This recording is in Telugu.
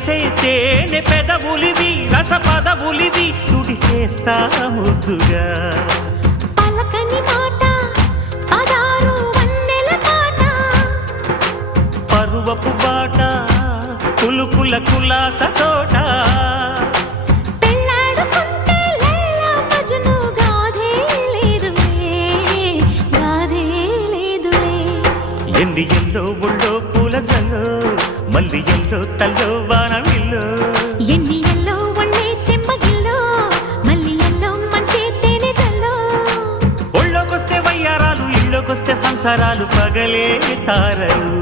చేసే తేనె పెదవులివి రస పదవులివి తుడి చేస్తా ముద్దుగా పలకని మాట పదారు వన్నెల పాట పరువపు బాట కులుకుల కులాస తోట పెళ్ళాడుకుంటే లైలా మజ్ను గాథే లేదులే ఎన్ని ఎల్లో ఒళ్ళో పూల జల్లో మల్లి ఎల్లో తల్లో వానవిల్లో ఎన్ని ఎల్లో వన్నే చెమ్మగిల్లో మల్లి ఎల్లో మంచి తేనె జల్లో ఒళ్ళోకొస్తే వయ్యారాలు ఇళ్ళోకొస్తే సంసారాలు పగలే తారలు